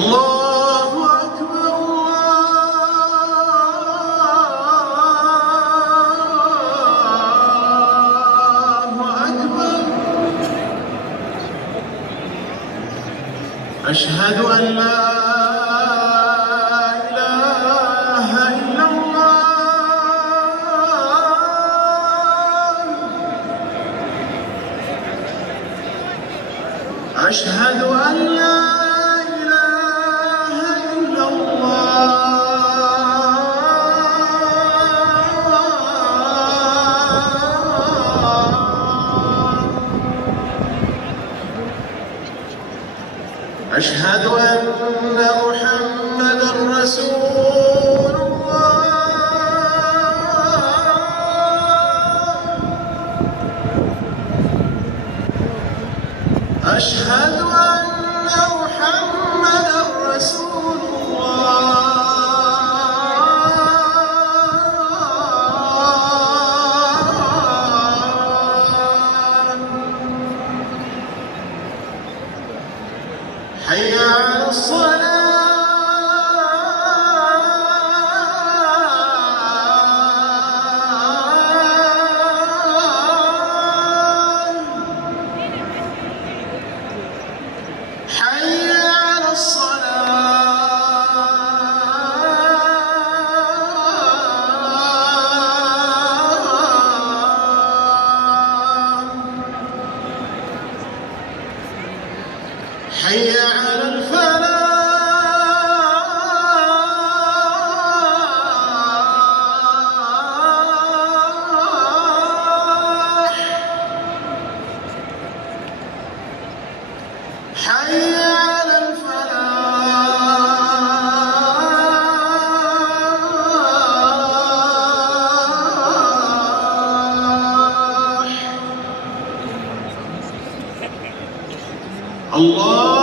الله أكبر الله أكبر. أشهد أن لا إله إلا الله. أشهد أن لا أشهد أن محمدًا رسول الله. أشهد أن محمدًا رسول حي على الصلاة. حي على الصلاة. حي على الفلاح. حي على الفلاح. الله